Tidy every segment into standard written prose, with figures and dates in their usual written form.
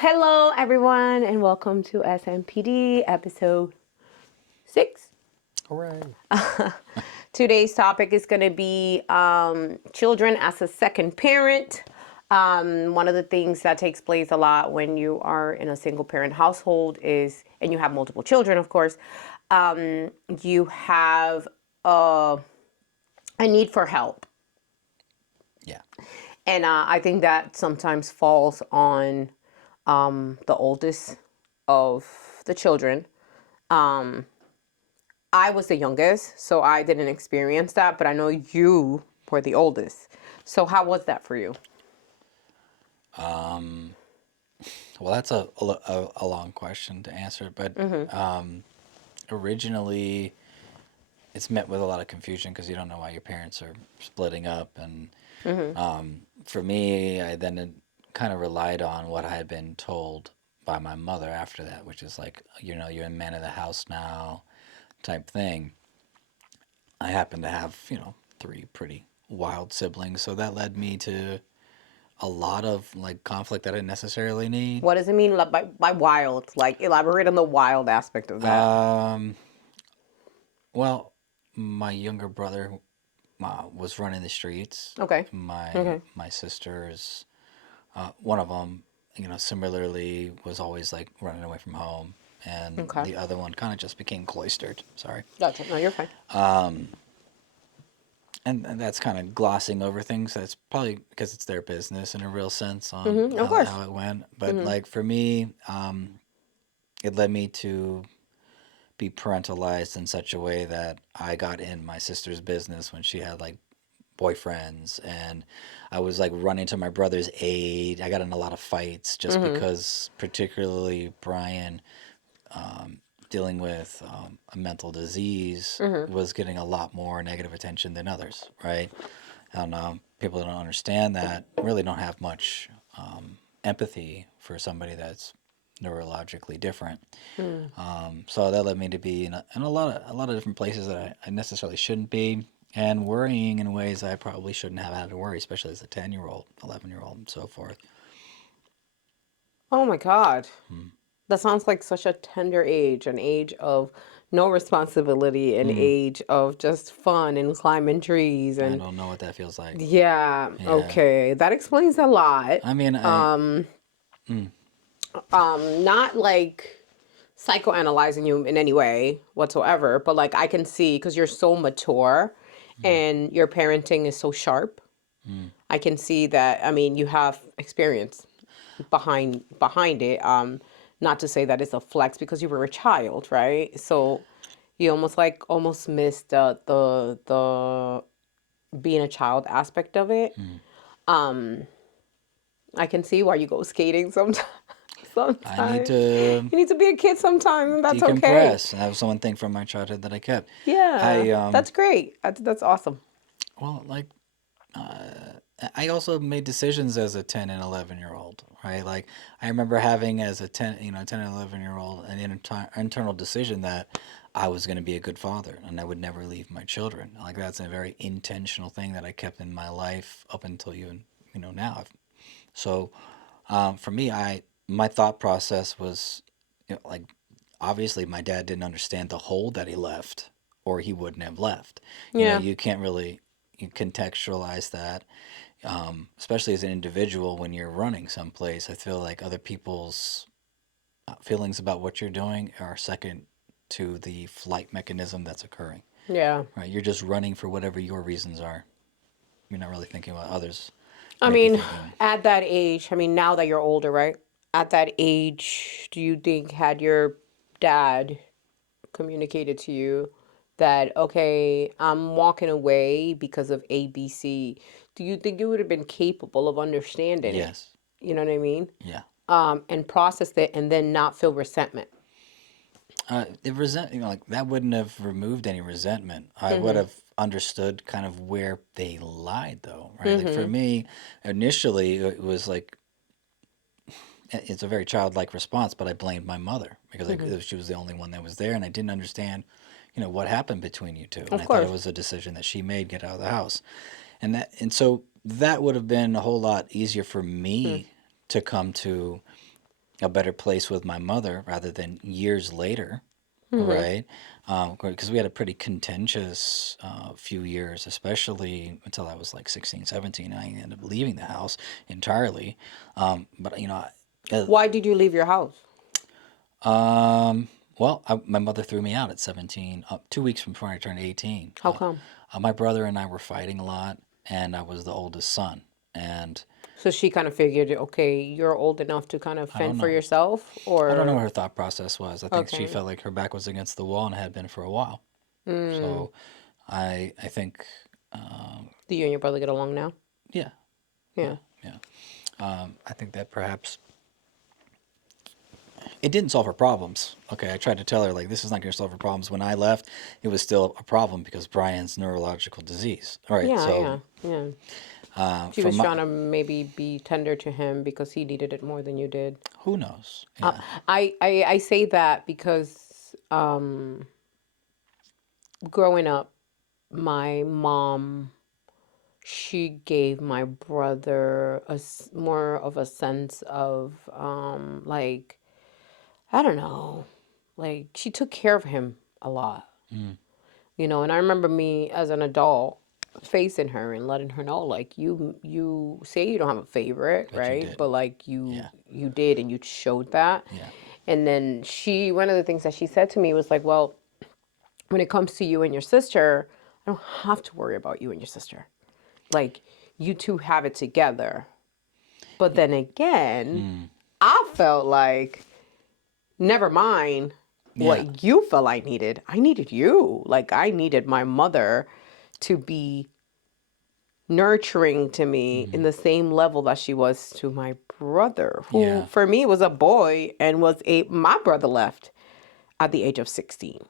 Hello, everyone, and welcome to SMPD episode 6. Hooray. Today's topic is going to be children as a second parent. One of the things that takes place a lot when you are in a single parent household is, and you have multiple children, of course, you have a need for help. Yeah. And I think that sometimes falls on the oldest of the children. I was the youngest, so I didn't experience that, but I know you were the oldest. So how was that for you? Well, that's a long question to answer, but originally it's met with a lot of confusion because you don't know why your parents are splitting up. And for me, I then kind of relied on what I had been told by my mother after that, which is like, you're a man of the house now type thing. I happen to have, three pretty wild siblings, so that led me to a lot of like conflict that I didn't necessarily need. What does it mean by wild? Like, elaborate on the wild aspect of that. Um, well, my younger brother was running the streets. Okay. My sisters, one of them, similarly was always like running away from home, and Okay. the other one kind of just became cloistered. Sorry. Gotcha. No, you're fine. And that's kind of glossing over things. That's probably because it's their business in a real sense on Of course. how it went. But like for me, it led me to be parentalized in such a way that I got in my sister's business when she had like boyfriends, and I was like running to my brother's aid. I got in a lot of fights just because, particularly Brian, dealing with a mental disease, was getting a lot more negative attention than others, right? And people don't understand that, really don't have much empathy for somebody that's neurologically different. So that led me to be in a lot of different places that I necessarily shouldn't be, and worrying in ways I probably shouldn't have had to worry, especially as a 10-year-old, 11-year-old, and so forth. Oh my God. That sounds like such a tender age, an age of no responsibility, an age of just fun and climbing trees I and don't know what that feels like. yeah, Yeah. okay. That explains a lot. I mean, Not like psychoanalyzing you in any way whatsoever, but like I can see because you're so mature and your parenting is so sharp. I can see that. I mean, you have experience behind it. Not to say that it's a flex because you were a child, right? So you almost missed the being a child aspect of it. I can see why you go skating sometimes. I need Sometimes to you need to be a kid sometimes, and that's okay. decompress. And that was one thing from my childhood that I kept. Yeah, I that's great. That's awesome. well, like I also made decisions as a 10 and 11-year-old, right? Like I remember having as a 10 and 11-year-old an internal decision that I was going to be a good father and I would never leave my children. Like that's a very intentional thing that I kept in my life up until even, now. So, for me, my thought process was, like obviously my dad didn't understand the hole that he left or he wouldn't have left. Yeah. You can't really contextualize that, especially as an individual when you're running someplace. I feel like other people's feelings about what you're doing are second to the flight mechanism that's occurring. Yeah. Right? You're just running for whatever your reasons are. You're not really thinking about others. I Maybe mean, thinking, at that age, I mean, now that you're older, right? At that age, do you think had your dad communicated to you that, okay, I'm walking away because of ABC, do you think you would have been capable of understanding it? yes, You know what I mean? yeah. And process it and then not feel resentment. The like that wouldn't have removed any resentment. I would have understood kind of where they lied, though, right? Like for me, initially it was like it's a very childlike response, but I blamed my mother because she was the only one that was there, and I didn't understand, what happened between you two, and Of I thought it course. was a decision that she made, get out of the house, and so that would have been a whole lot easier for me to come to a better place with my mother rather than years later, Mm-hmm. right? Because we had a pretty contentious few years, especially until I was like 16, 17. I ended up leaving the house entirely. But, Why did you leave your house? um, well, my mother threw me out at 17, 2 weeks before I turned 18. How come? My brother and I were fighting a lot, and I was the oldest son. And So she kind of figured, okay, you're old enough to kind of I fend don't for know. yourself, I don't know or what her thought process was. I think she okay. felt like her back was against the wall and had been for a while. Mm. So I think, um, Do you and your brother get along now? yeah, yeah, Yeah. yeah. I think that perhaps it didn't solve her problems. Okay, I tried to tell her like this is not going to solve her problems. When I left, it was still a problem because Brian's neurological disease. All right, Yeah, so yeah, yeah. She from was my trying to maybe be tender to him because he needed it more than you did. who knows? Uh, Yeah, I say that because growing up, my mom, she gave my brother more of a sense of like, I don't know, like she took care of him a lot. mm, And I remember me as an adult facing her and letting her know, like, you say you don't have a favorite, but you right? did. But like Yeah, you did, and you showed that. yeah, And then one of the things that she said to me was like, well, when it comes to you and your sister, I don't have to worry about you and your sister. Like, you two have it together. But then again, mm, I felt like, never mind yeah, what you felt I needed. I needed you. Like, I needed my mother to be nurturing to me in mm, the same level that she was to my brother, who yeah. for me was a boy and my brother left at the age of 16.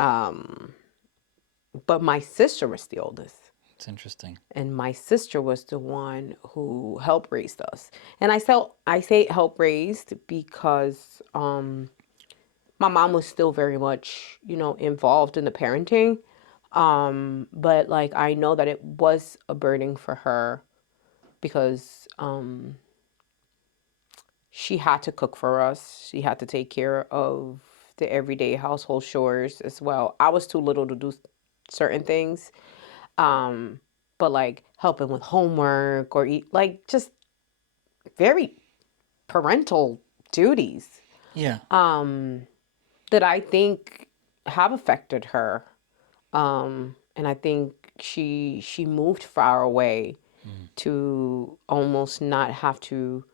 Um, but my sister was the oldest. It's interesting. And my sister was the one who helped raise us. And I say help raised because my mom was still very much, involved in the parenting. But like I know that it was a burden for her because she had to cook for us. She had to take care of the everyday household chores as well. I was too little to do certain things. Um, but like helping with homework or eat, like just very parental duties Yeah, that I think have affected her. And I think she moved far away mm, to almost not have to,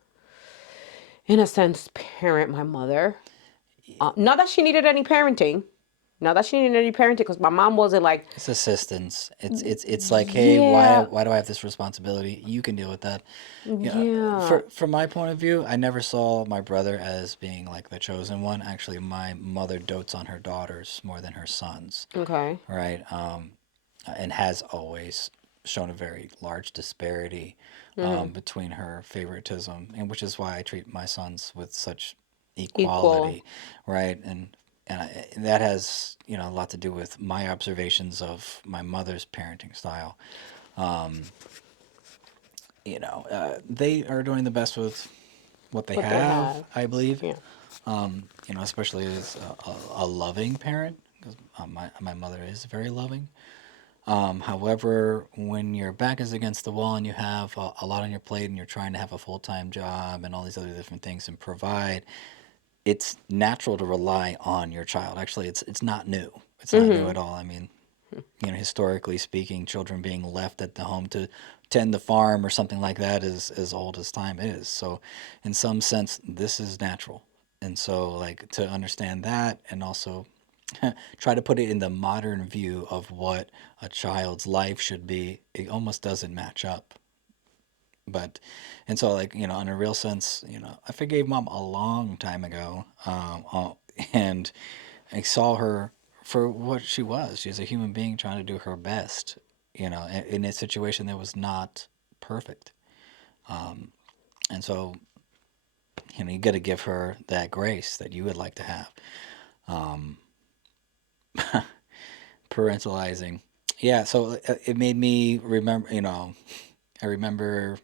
in a sense, parent my mother. Not that she needed any parenting. Not that she needed any parenting, because my mom wasn't like, it's assistance. It's like, hey, yeah, why do I have this responsibility? You can deal with that. Yeah, yeah, from my point of view, I never saw my brother as being like the chosen one. Actually, my mother dotes on her daughters more than her sons, okay, right? And has always shown a very large disparity mm-hmm. between her favoritism, and which is why I treat my sons with such Equal, equality, right? And that has a lot to do with my observations of my mother's parenting style. They are doing the best with what they what they have, have, I believe. yeah, Especially as a loving parent, because my mother is very loving. However, when your back is against the wall and you have a lot on your plate and you're trying to have a full time job and all these other different things and provide, it's natural to rely on your child. Actually, it's not new. It's not new mm-hmm. at all. I mean, historically speaking, children being left at the home to tend the farm or something like that is as old as time is. So, in some sense, this is natural. And so, like, to understand that and also try to put it in the modern view of what a child's life should be, it almost doesn't match up. But, and so, like, in a real sense, I forgave mom a long time ago. And I saw her for what she was. She's a human being trying to do her best, in a situation that was not perfect. And so, you got to give her that grace that you would like to have. Parentalizing. Yeah, so it made me remember, I remember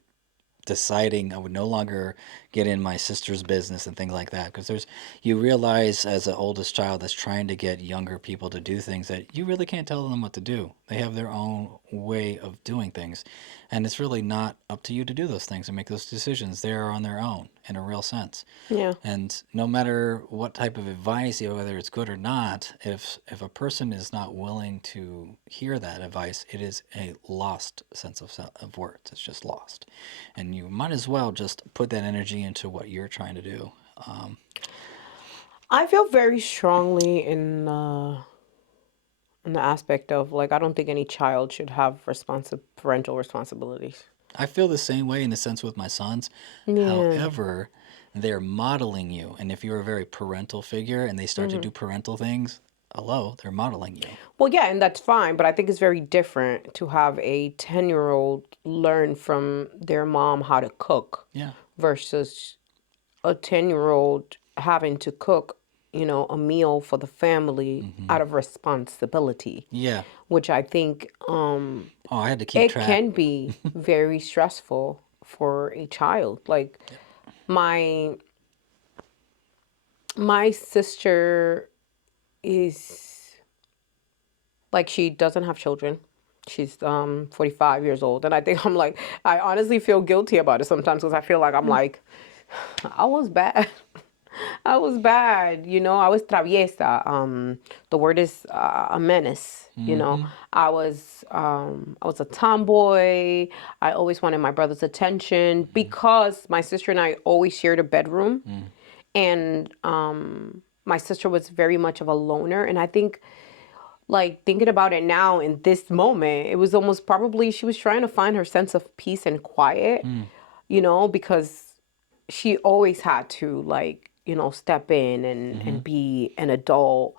deciding I would no longer get in my sister's business and things like that. Because you realize as an oldest child that's trying to get younger people to do things that you really can't tell them what to do. They have their own way of doing things. And it's really not up to you to do those things and make those decisions. They are on their own in a real sense. Yeah. And no matter what type of advice, whether it's good or not, if a person is not willing to hear that advice, it is a lost sense of worth. It's just lost, and you might as well just put that energy into what you're trying to do. Um, I feel very strongly in the aspect of like I don't think any child should have parental responsibilities. I feel the same way in a sense with my sons. Yeah. However, they're modeling you, and if you're a very parental figure and they start to do parental things, hello, they're modeling you. Well, yeah, and that's fine, but I think it's very different to have a 10-year-old learn from their mom how to cook Yeah. versus a 10-year-old having to cook, a meal for the family out of responsibility, Yeah. which I think Oh, I had to keep it track. can be very stressful for a child. Like my my sister is like she doesn't have children. She's 45 years old, and I think I honestly feel guilty about it sometimes because I feel like I'm like I was bad. I was bad, I was traviesa. The word is a menace. Mm-hmm. I was a tomboy. I always wanted my brother's attention because my sister and I always shared a bedroom, and my sister was very much of a loner. And I think, like thinking about it now in this moment, it was almost probably she was trying to find her sense of peace and quiet, because she always had to step in and be an adult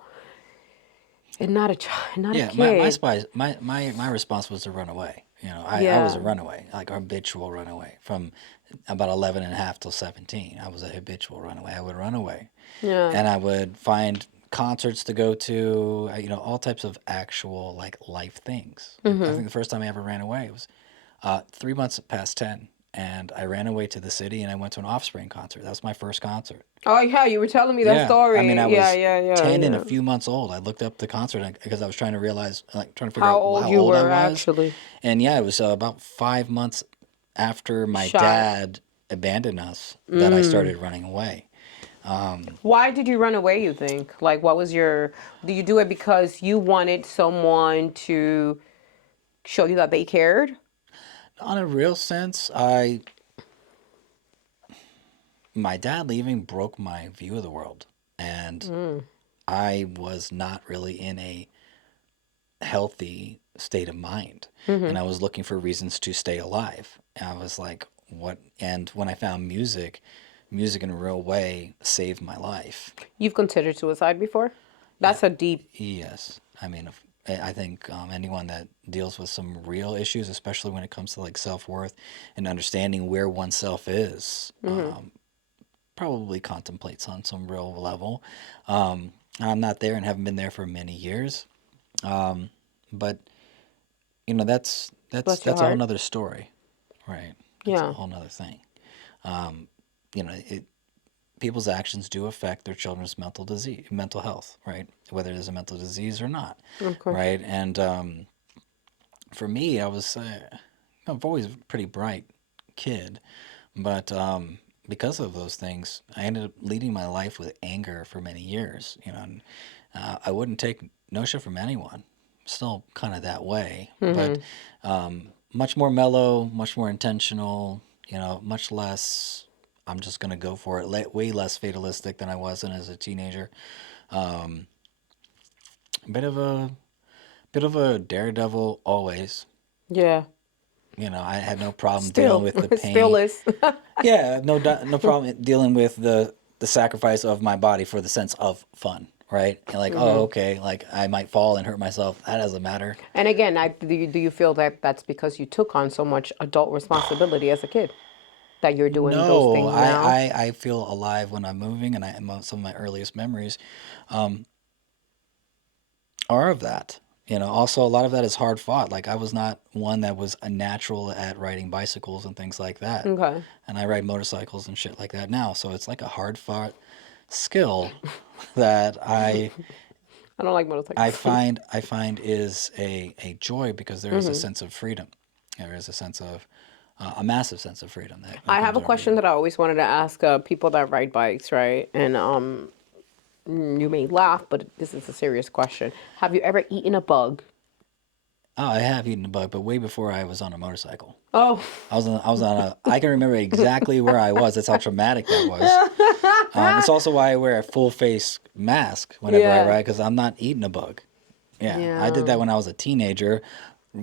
and not a child, not a Yeah, my kid. spies, my response was to run away. I was Yeah, a runaway, like a habitual runaway from about 11 and a half till 17. I was a habitual runaway. I would run away yeah. and I would find concerts to go to, all types of actual like life things. I think the first time I ever ran away was 3 months past 10, and I ran away to the city and I went to an Offspring concert. That was my first concert. Oh yeah, you were telling me that Yeah, I mean, story. I Yeah, was yeah, yeah, 10 and a yeah. few months old. I looked up the concert because I was trying to realize, like, trying to figure How out old how you old I were was. actually? And yeah, it was about 5 months after my Shot. dad abandoned us that I started running away. Why did you run away, you think? Like, what was your, did you do it because you wanted someone to show you that they cared? On a real sense, my dad leaving broke my view of the world, and I was not really in a healthy state of mind, and I was looking for reasons to stay alive. And I was like, what? And when I found music in a real way saved my life. You've considered suicide before? Yeah. That's a deep, Yes. I mean, I think anyone that deals with some real issues, especially when it comes to like self-worth and understanding where oneself is, probably contemplates on some real level. I'm not there and haven't been there for many years, but that's bless your that's a whole heart. nother story, right? That's a Yeah. whole nother thing. Um, People's actions do affect their children's mental health, right? Whether it is a mental disease or not, Of course. right? And for me, I've always a pretty bright kid, but because of those things, I ended up leading my life with anger for many years. And I wouldn't take no shit from anyone. Still kind of that way, but much more mellow, much more intentional. Much less. I'm just gonna go for it. Way less fatalistic than I was as a teenager. Um, bit of a bit of a daredevil always. Yeah. I had no problem dealing Still, with the still pain. is. Yeah, no problem dealing with the sacrifice of my body for the sense of fun, right? And like, oh, okay, like I might fall and hurt myself. That doesn't matter. And again, do you feel that that's because you took on so much adult responsibility as a kid that you're doing those No, things now? I feel alive when I'm moving, and some of my earliest memories are of that. Also a lot of that is hard fought. Like I was not one that was a natural at riding bicycles and things like that. Okay. And I ride motorcycles and shit like that now. So it's like a hard fought skill that I don't like I motorcycles. find I find is a joy because there is a Hmm. sense of freedom. There is a sense of a massive sense of freedom that I have comes a over question you. that I always wanted to ask people that ride bikes, right? And you may laugh, but this is a serious question. Have you ever eaten a bug? Oh, I have eaten a bug, but way before I was on a motorcycle. Oh, I can remember exactly where I was. That's how traumatic that was. It's also why I wear a full face mask whenever I yeah, ride because I'm not eating a bug. Yeah, I did yeah. that when I was a teenager,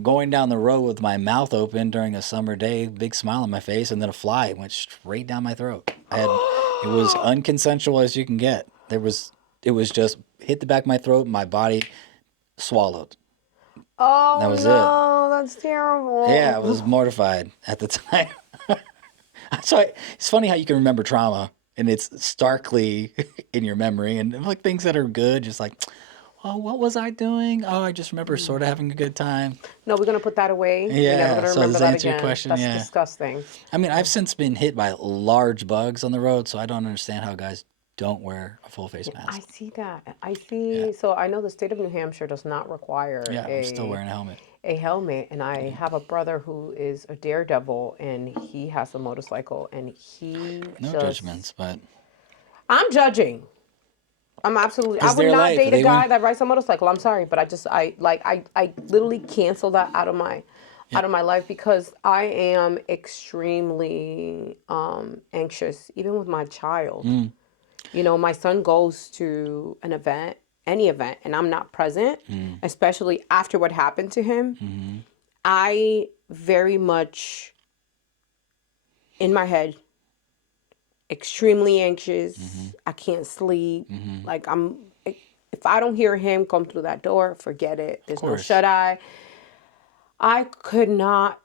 going down the road with my mouth open during a summer day, big smile on my face, and then a fly went straight down my throat. It was unconsensual as you can get. It was just hit the back of my throat, my body swallowed. That Oh was it. no, that's Yeah, I terrible. was mortified at the time. So it's funny how you can remember trauma and it's starkly in your memory, and like things that are good, just like, oh, what was I doing? Oh, I just remember sort of having a good time. No, we're gonna put that away. We're never Yeah. gonna So remember does that that answer your again. question? That's Yeah. disgusting. I mean, I've since been hit by large bugs on the road, so I don't understand how guys don't wear a full face I mask. see that. I Yeah. see. So I know the state of New Hampshire does not require Yeah. I'm still wearing a helmet. a helmet, and I Yeah. have a brother who is a daredevil, and he has a motorcycle, and he No just. judgments, but I'm judging. I'm absolutely. I it's would their not life. date a They guy went. that rides a motorcycle. I'm sorry, but I literally cancel that Yeah. out of my life because I am extremely anxious, even with my child. Mm, My son goes to an event, any event, and I'm not present, mm, especially after what happened to him. mm-hmm, I very much in my head, extremely mm-hmm, anxious. I can't sleep. mm-hmm. Like if I don't hear him come through that door, forget it. Of There's no course. shut eye. I could not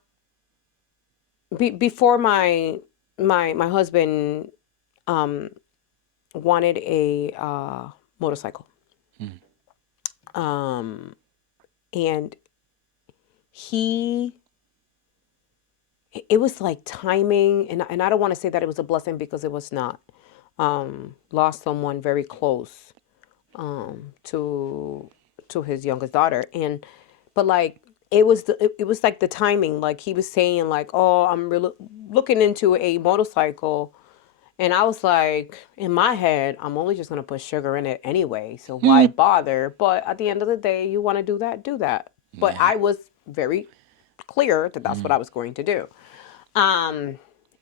before my husband um wanted a motorcycle. Mm, Um and he it was like timing, and I don't want to say that it was a blessing because it was not. Lost someone very close to his youngest daughter, and but like it was like the timing, like he was saying like, oh, I'm really looking into a motorcycle, and I was like, in my head, I'm only just gonna put sugar in it anyway, so why mm. bother? But at the end of the day, you want to do that. But Yeah. I was very clear that that's what Mm, I was going to do. Um,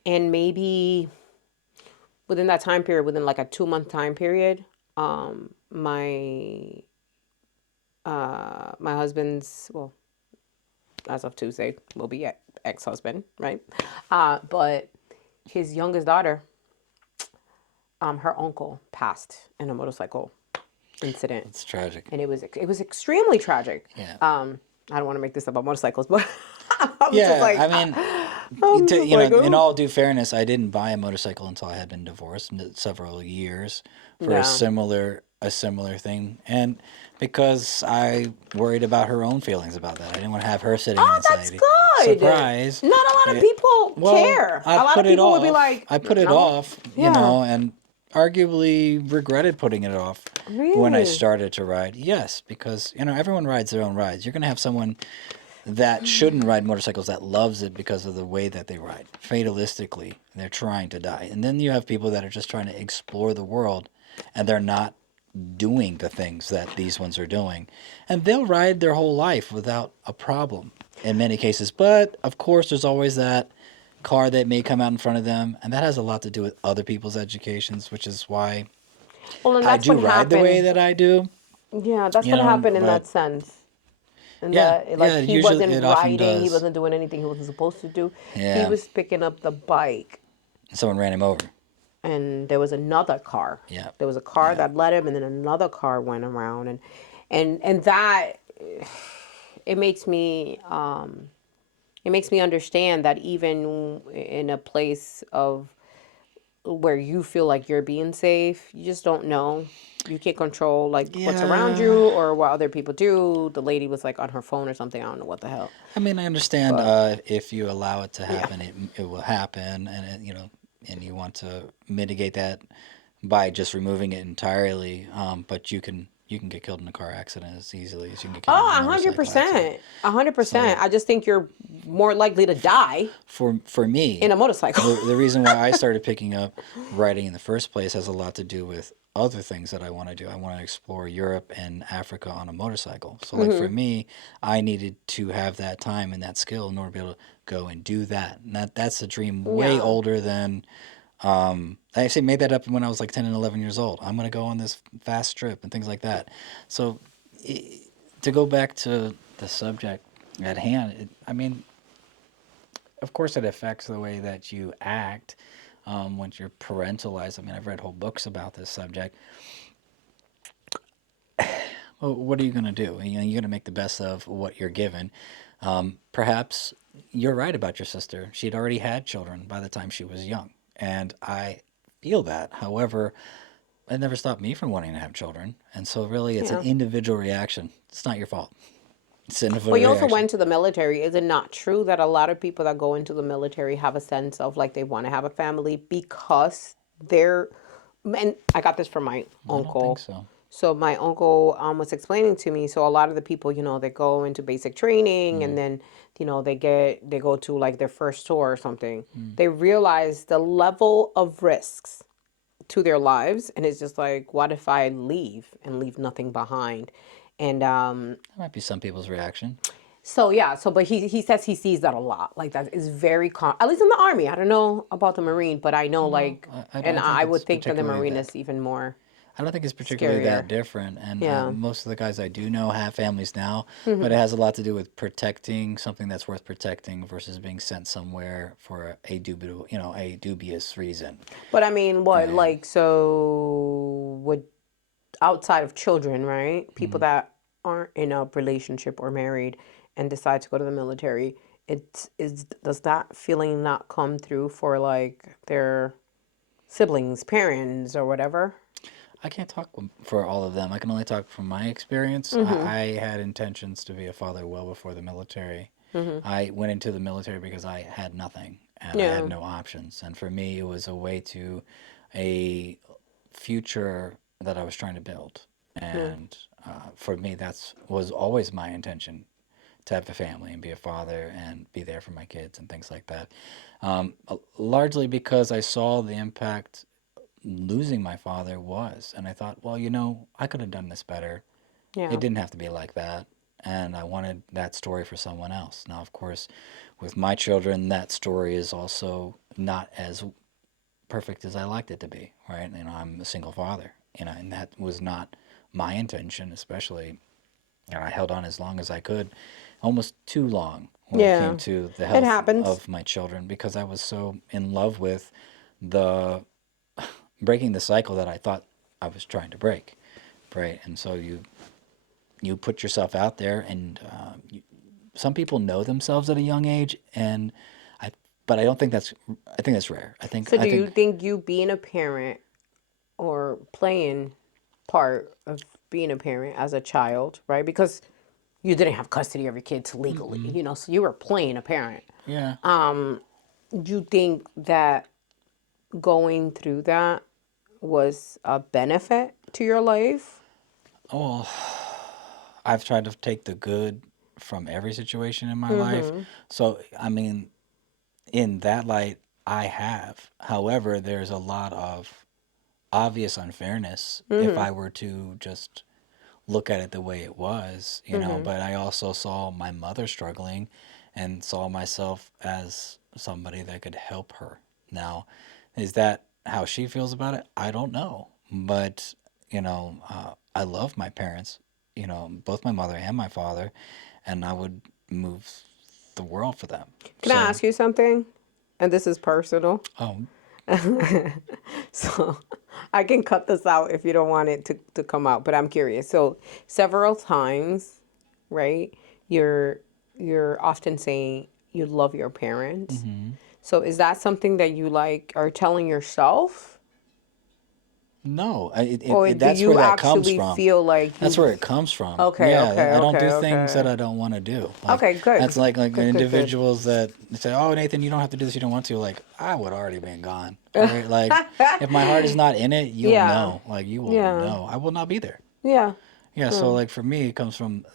and maybe within that time period, within like a 2 month time period, my husband's, well, as of Tuesday, will be ex husband, right? But his youngest daughter, her uncle passed in a motorcycle incident, that's tragic. and it was extremely tragic. Yeah. I don't want to make this about motorcycles, but I'm just Yeah. like, I mean, I'm just like, in oh, all due fairness, I didn't buy a motorcycle until I had been divorced several years for yeah. a similar thing, and because I worried about her own feelings about that, I didn't want to have her sitting in Oh, that's anxiety. good. Surprise! Not a lot of It, people well, care. A lot of people would be like, I put it no, off, yeah, and arguably regretted putting it off when I really. started to ride. Yes, because everyone rides their own rides. You're gonna have someone that shouldn't ride motorcycles that loves it because of the way that they ride. Fatalistically, they're trying to die. And then you have people that are just trying to explore the world and they're not doing the things that these ones are doing. And they'll ride their whole life without a problem in many cases. But of course, there's always that car that may come out in front of them. And that has a lot to do with other people's educations, which is why Well, and I that's what do ride the way happened. that I do, Yeah, that's what happened in but that sense. And yeah, that, yeah, like, he usually wasn't it often riding, he does. wasn't doing anything he wasn't supposed to do. He Yeah, was picking up the bike, someone ran him over. and there was another car. Yeah, There was a car yeah. that led him, and then another car went around, and that it makes me it makes me understand that even in a place of where you feel like you're being safe. You just don't know. You can't control like what's around Yeah. you or what other people do. The lady was like on her phone or something. I don't know what the hell. I mean, I understand But if you allow it to yeah. happen, it will happen, and and you want to mitigate that by just removing it entirely. But you can get killed in a car accident as easily as you can get killed in a Oh, a hundred motorcycle accident. percent. 100%. So I just think you're more likely to die for in me, a motorcycle. the reason why I started picking up writing in the first place has a lot to do with other things that I want to do. I want to explore Europe and Africa on a motorcycle. So like for Hmm. me, I needed to have that time and that skill in order to be able to go and do that. And that's a dream way Yeah. older than I actually made that up when I was like 10 and 11 years old. I'm going to go on this fast trip and things like that. So I to go back to the subject at hand, I mean, of course, it affects the way that you act once you're parentalized. I mean, I've read whole books about this subject. Well, what are you going to do? You're going to make the best of what you're given. Perhaps you're right about your sister. She'd already had children by the time she was young. And I feel that. However, it never stopped me from wanting to have children. And so, really, it's an Yeah. individual reaction. It's not your fault. It's an Well, individual you also reaction. went to the military. Is it not true that a lot of people that go into the military have a sense of like they want to have a family because they're, and I got this from my I don't think uncle. so. So my uncle was explaining to me. So a lot of the people, they go into basic training and Mm, then, they go to like their first tour or something. mm. They realize the level of risks to their lives, and it's just like, what if I leave and leave nothing behind? And That might be some people's reaction. so yeah, so but he says he sees that a lot. Like that is very at least in the army. I don't know about the marine, but I know Well, like, I and don't think I it's would think that the particularly marine that. is even more I don't think it's particularly that scarier. different. And Yeah. most of the guys I do know have families now, but it Hmm. has a lot to do with protecting something that's worth protecting versus being sent somewhere for a dubious reason. But I mean, what And like so would outside of children, right? People mhm. that aren't in a relationship or married and decide to go to the military, does that feeling not come through for like their siblings, parents, or whatever? I can't talk for all of them. I can only talk from my experience. Mm-hmm. I had intentions to be a father well before the military. Mm-hmm. I went into the military because I had nothing and I had Yeah. no options. And for me, it was a way to a future that I was trying to build. Yeah. And for me, that's was always my intention to have a family and be a father and be there for my kids and things like that. Largely because I saw the impact losing my father was. And I thought, well, I could have done this better. It Yeah. didn't have to be like that. And I wanted that story for someone else. Now, of course, with my children, that story is also not as perfect as I liked it to be, right? I'm a single father, and that was not my intention, especially, and I held on as long as I could, almost too long when it came Yeah. to the It health happens. of my children because I was so in love with the breaking the cycle that I thought I was trying to break, right? And so you put yourself out there, and some people know themselves at a young age, and I, but I don't think that's. I think that's rare. I think So I do you think think you being a parent or playing part of being a parent as a child, right? Because you didn't have custody of your kids legally, mm-mm, so you were playing a parent. yeah. Do you think that going through that was a benefit to your life? Well, I've tried to take the good from every situation in my life. Mm-hmm. So, I mean, in that light, I have. However, there's a lot of obvious unfairness if Mm-hmm. I were to just look at it the way it was. Mm-hmm. But I also saw my mother struggling and saw myself as somebody that could help her. Now, is that how she feels about it? I don't know. But, I love my parents, both my mother and my father, and I would move the world for them. Can I So, ask you something? And this is personal. oh, So I can cut this out if you don't want it to come out, but I'm curious. So several times, right? You're often saying you love your parents. mm-hmm. So is that something that you like are telling yourself, No, or do that's where you that comes actually from. feel like That's where you've? it comes from. Okay, Yeah, okay, I don't okay, do things that okay. I don't want to do. Like Okay, good. that's like Good, good, good. individuals that say, "Oh, Nathan, you don't have to do this. You don't want to." Like I would already been gone. All right, like if my heart is not in it, you'll Yeah, know. Like you will yeah, know. I will not be there. yeah, Yeah. So yeah. like for me, it comes from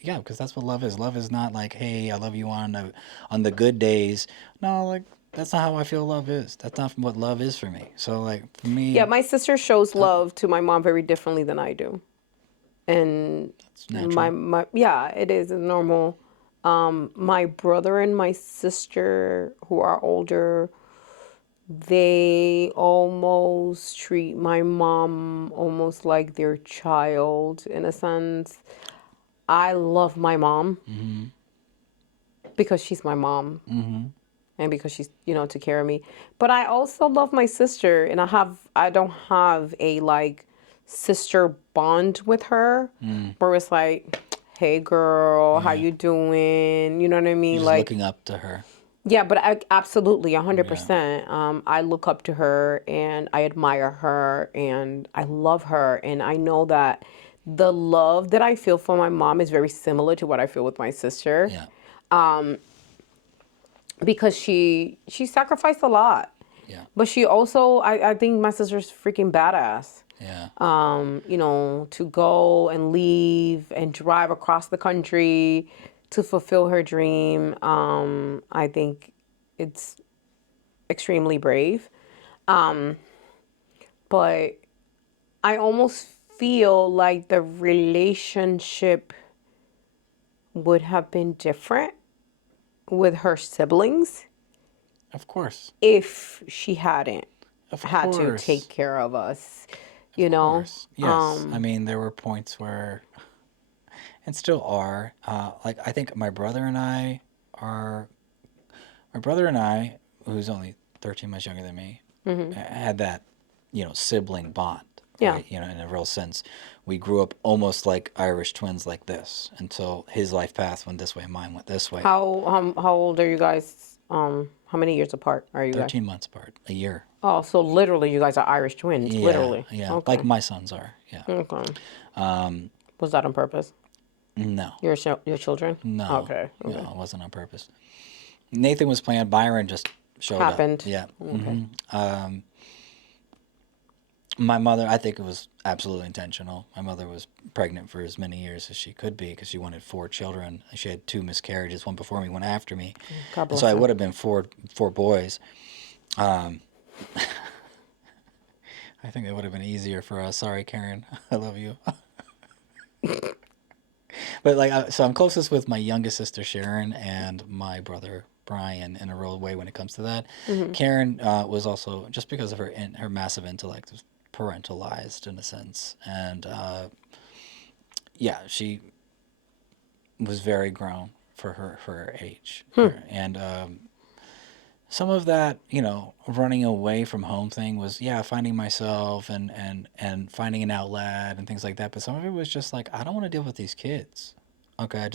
yeah, because that's what love is. Love is not like, "Hey, I love you on the good days." No, like that's not how I feel love is. That's not what love is for me. So like for Yeah, me, my sister shows love to my mom very differently than I do. And it's natural. yeah, it is normal. My brother and my sister who are older, they almost treat my mom almost like their child in a sense. I love my mom Mm-hmm. because she's my mom Mm-hmm. and because she's, took care of me. But I also love my sister, and I don't have a like sister bond with her Mm. where it's like, "Hey girl, how Yeah. you doing?" You know what I You're mean? just Like, looking up to her. yeah, but absolutely Yeah. 100%. I look up to her and I admire her and I love her, and I know that the love that I feel for my mom is very similar to what I feel with my sister Yeah. because she sacrificed a lot. Yeah. But she also, I think my sister's freaking badass. Yeah. To go and leave and drive across the country to fulfill her dream. I think it's extremely brave. But I almost feel like the relationship would have been different with her siblings Of course. if she hadn't Of had to course. take care of us, Of you know? course. Yes. I mean, there were points where, and still are, like, I think are, my brother and I, who's only 13 months younger than me, had that, sibling bond, Yeah. right? In a real sense. We grew up almost like Irish twins like this until his life path went this way, mine went this way. How old are you guys? How many years apart are you guys? 13 months apart, a year. Oh, so literally you guys are Irish twins, Yeah, literally. yeah. Like Okay. my sons are. Yeah. Okay. Um, Was that on purpose? no, Your children? no, Okay. Okay. no, it wasn't on purpose. Nathan was planned. Byron just showed up. Happened. Yeah. Okay. My mother, I think it was absolutely intentional. My mother was pregnant for as many years as she could be because she wanted four children. She had two miscarriages, one before me, one after me, God and so bless I her. would have been four boys. Um, I think it would have been easier for us. Sorry, Karen. I love you. But like, so I'm closest with my youngest sister Sharon and my brother Brian in a real way when it comes to that. Hmm. Karen was also just because of her massive intellect, was parentalized in a sense, and yeah, she was very grown for her age, and some of that, running away from home thing was, yeah, finding myself and finding an outlet and things like that. But some of it was just like, I don't want to deal with these kids. Okay,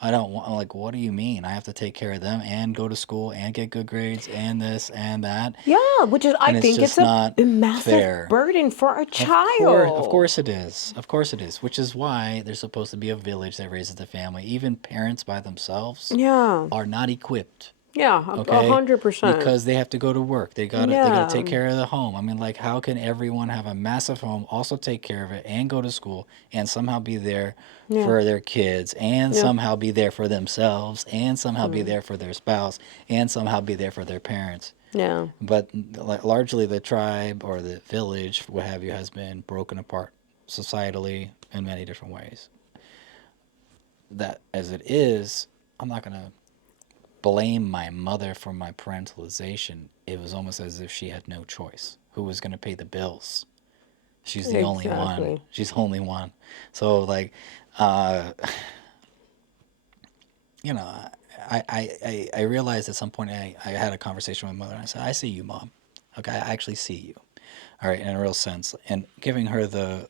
I don't want, like, what do you mean? I have to take care of them and go to school and get good grades and this and that. Yeah, which is, I And it's think it's just a not massive fair. burden for a Of child. course it is. Of course it is. Which is why there's supposed to be a village that raises the family. Even parents by themselves Yeah. are not equipped, Yeah, a okay, 100%. because they have to go to work, they gotta Yeah. take care of the home. I mean, like, how can everyone have a massive home, also take care of it and go to school and somehow be there Yeah. for their kids and Yeah. somehow be there for themselves and somehow be there for their spouse and somehow be there for their parents? Yeah. But like, largely the tribe or the village, what have you, has been broken apart societally in many different ways. That as it is, I'm not gonna blame my mother for my parentalization. It was almost as if she had no choice. Who was going to pay the bills? She's the only one. Exactly. She's the only one. So, like, uh, you know, I realized at some point I had a conversation with my mother and I said, I see you, Mom. Okay, I actually see you. All right, in a real sense. And giving her the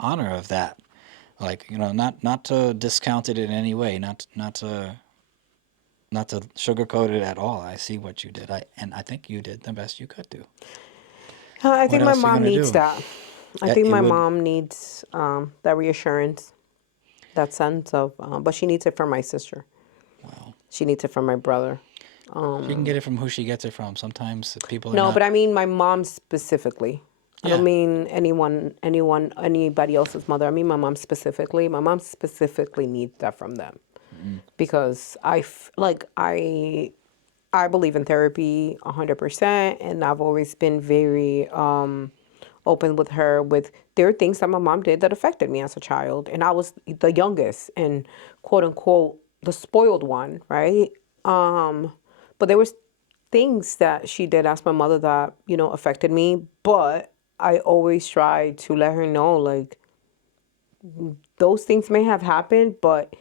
honor of that. Like, not to discount it in any way, not to not to sugarcoat it at all. I see what you did. I think you did the best you could do. I What think my else are you mom gonna needs do? that. I think It my would. mom needs that reassurance, that sense of, but she needs it from my sister. Well, She needs it from my brother. she can get it from who she gets it from. Sometimes people are No, not. but I mean my mom specifically. I don't Yeah. mean anybody else's mother. I mean my mom specifically. My mom specifically needs that from them Mm, because I believe in therapy 100%, and I've always been very open with her with there are things that my mom did that affected me as a child, and I was the youngest and quote unquote the spoiled one, right? But there was things that she did as my mother that affected me, but I always tried to let her know like those things may have happened, but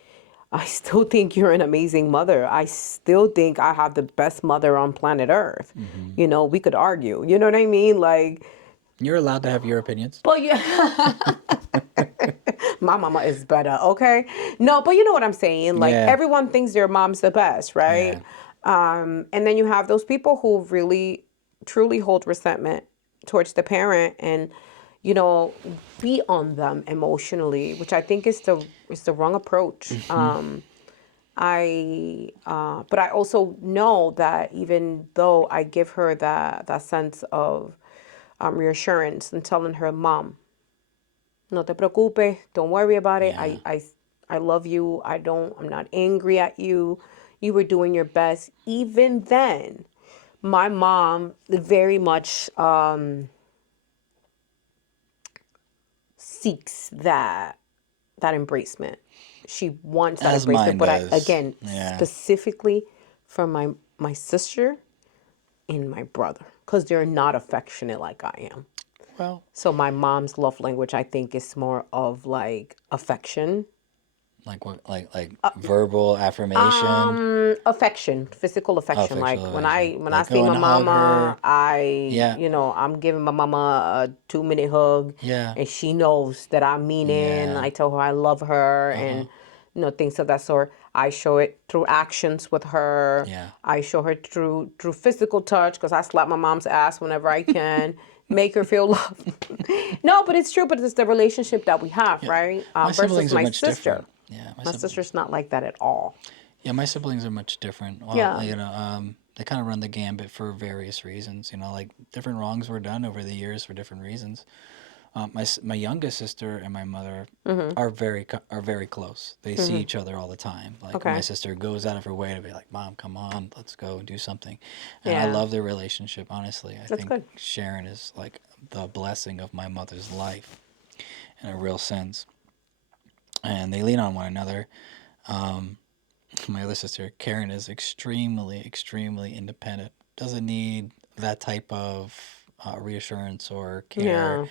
I still think you're an amazing mother. I still think I have the best mother on planet Earth. mm-hmm. We could argue. You know what I mean? Like, You're allowed to have your opinions. but yeah, my mama is better, okay? No, but you know what I'm saying? Like, Yeah. everyone thinks their mom's the best, right? Yeah. And then you have those people who really, truly hold resentment towards the parent and, you know, be on them emotionally, which I think is the wrong approach. Mm-hmm. But I also know that even though I give her that sense of reassurance and telling her, Mom, no te preocupes, don't worry about it. Yeah. I love you. I'm not angry at you. You were doing your best. Even then, my mom very much seeks that embracement. She wants that As embracement, mine but I does. again Yeah. specifically from my sister and my brother because they're not affectionate like I am. Well, So my mom's love language, I think, is more of like affection. like what? Like verbal affirmation. Affection, physical Oh, affection. facial Like when evasion. I Like see go my and hug mama, her. I Yeah. I'm giving my mama a 2-minute hug, Yeah. and she knows that I mean it. Yeah. I tell her I love her, Uh-huh. and things of that sort. I show it through actions with her. Yeah. I show her through physical touch because I slap my mom's ass whenever I can. Make her feel loved. No, but it's true. But it's the relationship that we have, Yeah. right? My Versus siblings are my much sister. different. Yeah, my My siblings. sister's not like that at all. Yeah, my siblings are much different. Well, Yeah. they kind of run the gambit for various reasons. Like different wrongs were done over the years for different reasons. My youngest sister and my mother Mm-hmm. are very close. They see Mm-hmm. each other all the time. Like my Okay. sister goes out of her way to be like, "Mom, come on, let's go and do something," and I Yeah. love their relationship. Honestly, I That's think good. Sharon is like the blessing of my mother's life in a real sense, and they lean on one another. Um, my other sister, Karen, is extremely independent. Doesn't need that type of reassurance or care.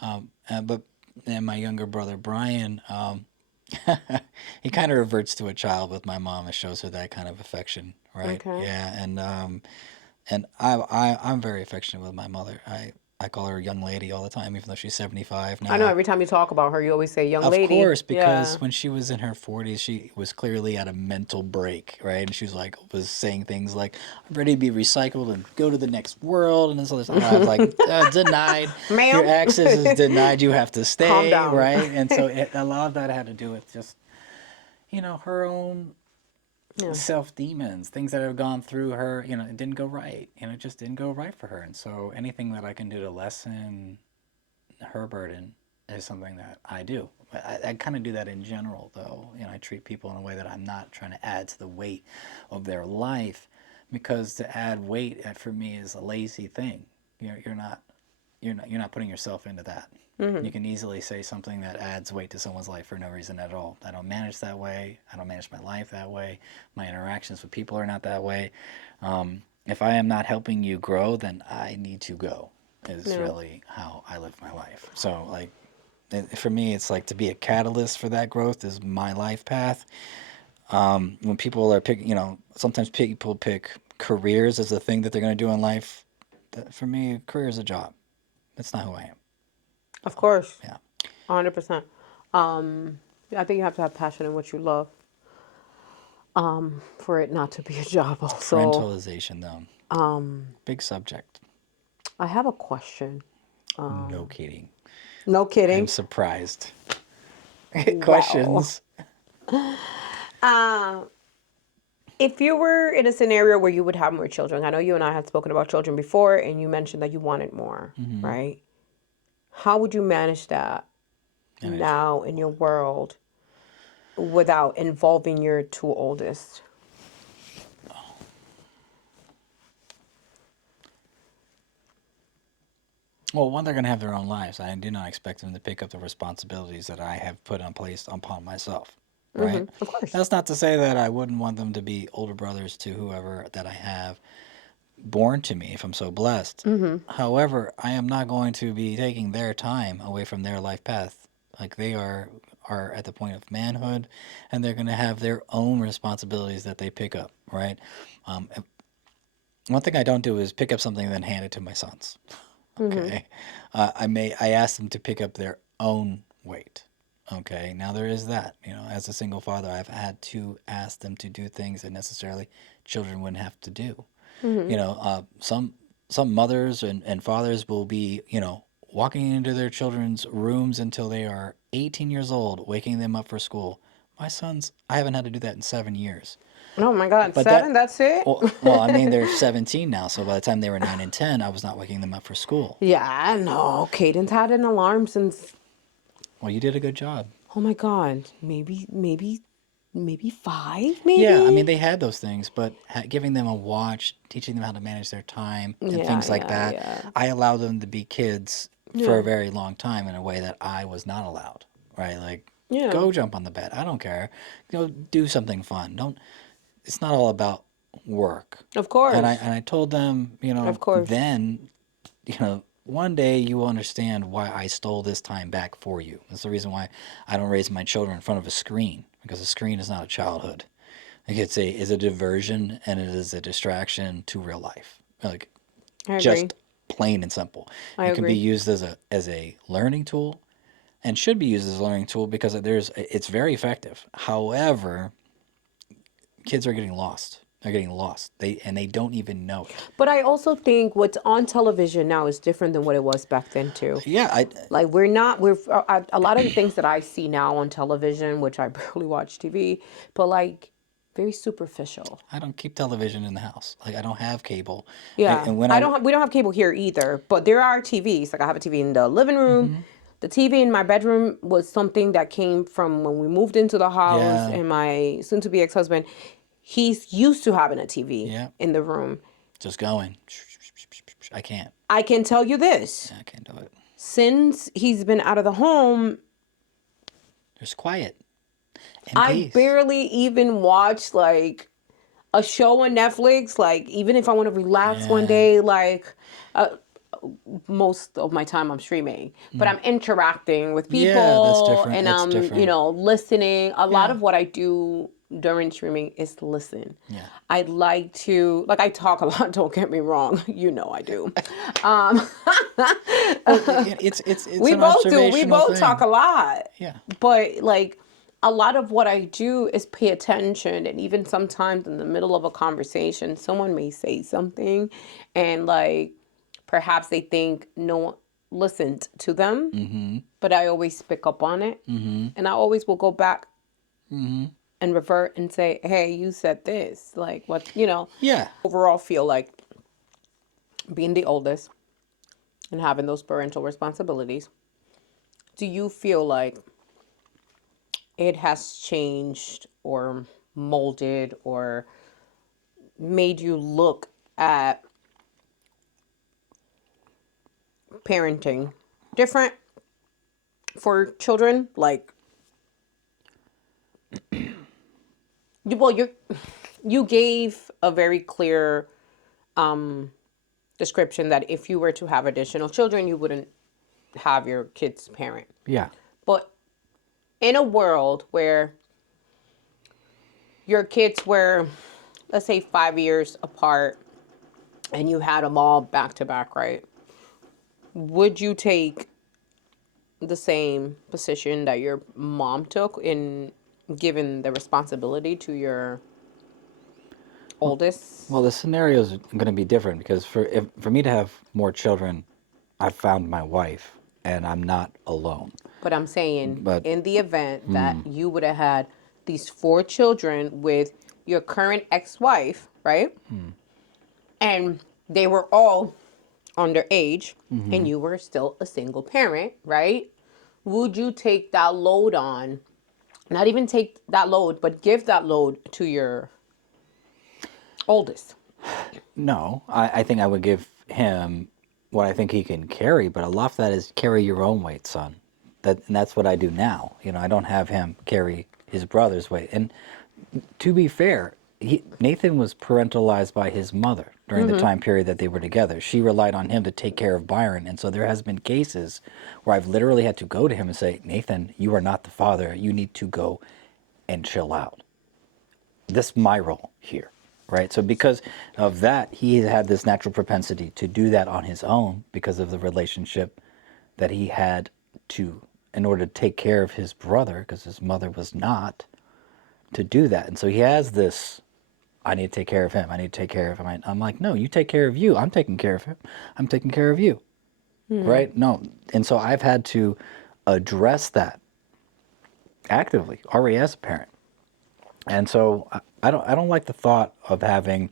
Yeah. But and my younger brother Brian, he kind of reverts to a child with my mom and shows her that kind of affection, right? Okay. Yeah, and I'm very affectionate with my mother. I call her a young lady all the time, even though she's 75 I know now. every time you talk about her, you always say young Of lady. course, Yeah. because when she was in her 40s, she was clearly at a mental break, right? And she was like, was saying things like, I'm ready to be recycled and go to the next world and this other stuff. And I was like, denied. Your Ma'am, access is denied. You have to calm stay, down. right? And so a lot of that had to do with just, her own Yeah. self demons, things that have gone through her, it didn't go right. It just didn't go right for her. And so anything that I can do to lessen her burden is something that I do. I kind of do that in general, though. I treat people in a way that I'm not trying to add to the weight of their life, because to add weight for me is a lazy thing. You're not you're not putting yourself into that. Mm-hmm. You can easily say something that adds weight to someone's life for no reason at all. I don't manage that way. I don't manage my life that way. My interactions with people are not that way. If I am not helping you grow, then I need to go, is Yeah. really how I live my life. So, like, for me, it's like to be a catalyst for that growth is my life path. When people are picking, sometimes people pick careers as the thing that they're going to do in life. For me, a career is a job. That's not who I am. Of course. Yeah. 100%. I think you have to have passion in what you love. for it not to be a job also. Parentalization, though, big subject. I have a question. No kidding. No I'm kidding. surprised. Well, Questions? uh, if you were in a scenario where you would have more children, I know you and I had spoken about children before, and you mentioned that you wanted more, right? How would you manage that Manage. now in your world without involving your two oldest? Well, one, they're going to have their own lives. I do not expect them to pick up the responsibilities that I have put on place upon myself, right? Of course. That's not to say that I wouldn't want them to be older brothers to whoever that I have born to me if I'm so blessed. However, I am not going to be taking their time away from their life path. Like they are at the point of manhood, and they're going to have their own responsibilities that they pick up, right? And one thing I don't do is pick up something and then hand it to my sons. Okay, I ask them to pick up their own weight. Okay, now there is that. As a single father, I've had to ask them to do things that necessarily children wouldn't have to do. Some mothers and fathers will be walking into their children's rooms until they are 18 years old, waking them up for school. My sons, I haven't had to do that in 7 years. Oh my God, But that, 7, that's it? well, I mean, they're 17 now, so by the time they were 9 and 10, I was not waking them up for school. Yeah, I know. Caden's had an alarm since, Well, you did a good job. oh my God, maybe 5, Yeah, I mean, maybe? they had those things, but giving them a watch, teaching them how to manage their time, and Yeah, things like yeah, that, yeah. I allowed them to be kids for Yeah, a very long time in a way that I was not allowed, right? Like, yeah, go jump on the bed. I don't care. Do something fun. Don't. It's not all about work. of And I course. and I told them, Of course. then, one day you will understand why I stole this time back for you. That's the reason why I don't raise my children in front of a screen, because a screen is not a childhood. Like it's a diversion, and it is a distraction to real life. Like, I agree. just plain and simple. I It can be agree. used as a learning tool, and should be used as a learning tool because it's very effective. However, kids are getting lost. They're getting lost. They don't even know it. But I also think what's on television now is different than what it was back then too. Yeah, I Like we're a lot of the things that I see now on television, which I barely watch TV, but like very superficial. I don't keep television in the house. Like, I don't have cable. Yeah, And when I don't have, we don't have cable here either, but there are TVs. Like I have a TV in the living room. Mhm. The TV in my bedroom was something that came from when we moved into the house, Yeah, and my soon-to-be ex-husband, he's used to having a TV yeah, in the room. just going. I can't. I can tell you this, I can't do it. since he's been out of the home, There's quiet and I peace. barely even watch like a show on Netflix. Like even if I want to relax one Yeah. day, like uh, most of my time I'm streaming, but I'm interacting with Yeah, that's people different. and That's I'm, different. listening. A lot Yeah. of what I do during streaming is listen. Yeah. I'd like to, like, I talk a lot, don't get me wrong. You know I do. Um, Well, it's we an both do. We observational both talk thing. a lot. Yeah. But, like, a lot of what I do is pay attention. And even sometimes in the middle of a conversation, someone may say something and, like, perhaps they think no one listened to them, Mm-hmm. but I always pick up on it. Mm-hmm. And I always will go back Mm-hmm. and revert and say, hey, you said this. Like, what, Yeah. overall feel like being the oldest and having those parental responsibilities. Do you feel like it has changed or molded or made you look at parenting different for children? Like, well, you gave a very clear description that if you were to have additional children, you wouldn't have your kid's parent. Yeah. But in a world where your kids were, let's say, 5 years apart and you had them all back to back, right? Would you take the same position that your mom took in giving the responsibility to your oldest. Well, the scenario is going to be different because for me to have more children, I've found my wife and I'm not alone. But I'm saying, But in the event that you would have had these 4 children with your current ex-wife, right? And they were all underage, and you were still a single parent, right? Would you take that load on? Not even take that load, but give that load to your oldest. no, I think I would give him what I think he can carry, but a lot of that is carry your own weight, son. And that's what I do now. I don't have him carry his brother's weight. And to be fair, Nathan was parentalized by his mother during the time period that they were together. She relied on him to take care of Byron, and so there has been cases where I've literally had to go to him and say, Nathan, you are not the father. You need to go and chill out. This is my role here, right? So because of that, he had this natural propensity to do that on his own because of the relationship that he had to, in order to take care of his brother, because his mother was not, to do that. And so he has this, I need to take care of him. I need to take care of him. I'm like, no, you take care of you. I'm taking care of him. I'm taking care of you. Right? No. And so I've had to address that actively, already as a parent. And so I don't like the thought of having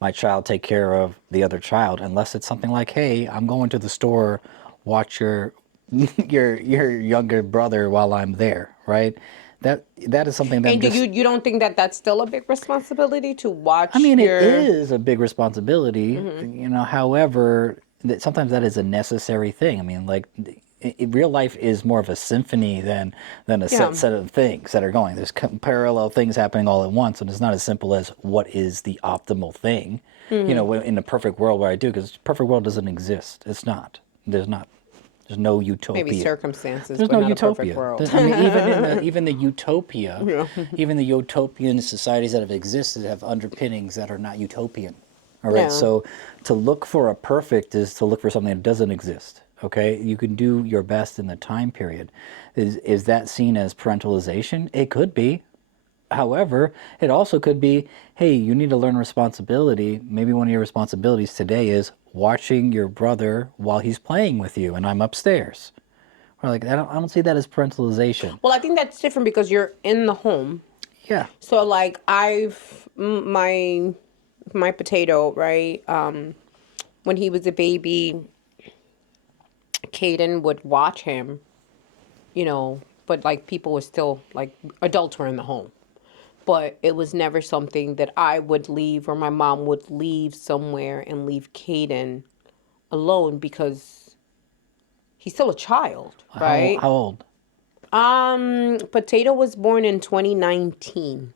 my child take care of the other child unless it's something like, hey, I'm going to the store, watch your your younger brother while I'm there, right? That is something that And you don't think that that's still a big responsibility to watch I mean, it your... is a big responsibility, however, sometimes that is a necessary thing. I mean, like, real life is more of a symphony than a Yeah. set of things that are going. There's parallel things happening all at once, and it's not as simple as what is the optimal thing, in a perfect world where I do, because perfect world doesn't exist. It's not. There's not. There's no utopia. Maybe circumstances, There's but no not a perfect utopia. world. I mean, even the utopia, even the utopian societies that have existed have underpinnings that are not utopian. All right. Yeah. So to look for a perfect is to look for something that doesn't exist. Okay. You can do your best in the time period. Is that seen as parentalization? It could be. However, it also could be, hey, you need to learn responsibility. Maybe one of your responsibilities today is watching your brother while he's playing with you, and I'm upstairs. Or like, I don't see that as parentalization. Well, I think that's different because you're in the home. Yeah. So like my potato, right? When he was a baby, Caden would watch him, but like people were still like adults were in the home. But it was never something that I would leave or my mom would leave somewhere and leave Caden alone because he's still a child, right? How old? Potato was born in 2019.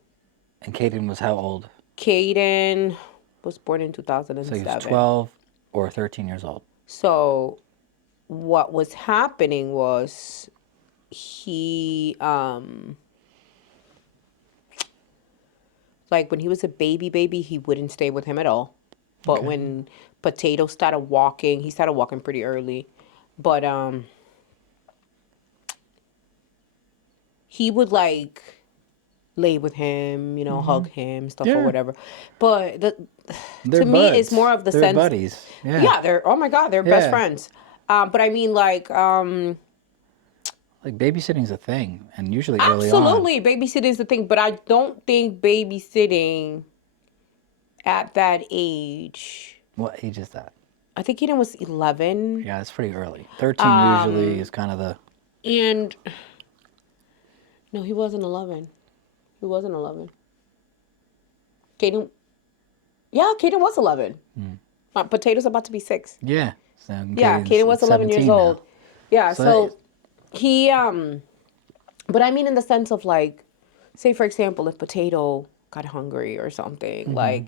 And Caden was how old? Caden was born in So he 2007. was 12 or 13 years old. So what was happening was he like when he was a baby, he wouldn't stay with him at all. But when Potato started walking, he started walking pretty early. But he would like lay with him, hug him, stuff or Yeah. whatever. But They're to me, buds. it's more of the They're sense. buddies. Yeah. Yeah, they're, oh my God, they're best Yeah. friends. But I mean, like, Like babysitting's a thing, and usually early on. absolutely, babysitting is the thing. But I don't think babysitting at that age. What age is that? I think Eden was 11. Yeah, it's pretty early. 13 usually is kind of the. And no, he wasn't 11. He wasn't 11. Caden, yeah, Caden was 11. My Potato's about to be 6. Yeah. So Yeah, Caden was 11 years 17 now. old. Yeah, So so he, but I mean in the sense of like, say for example, if Potato got hungry or something, like,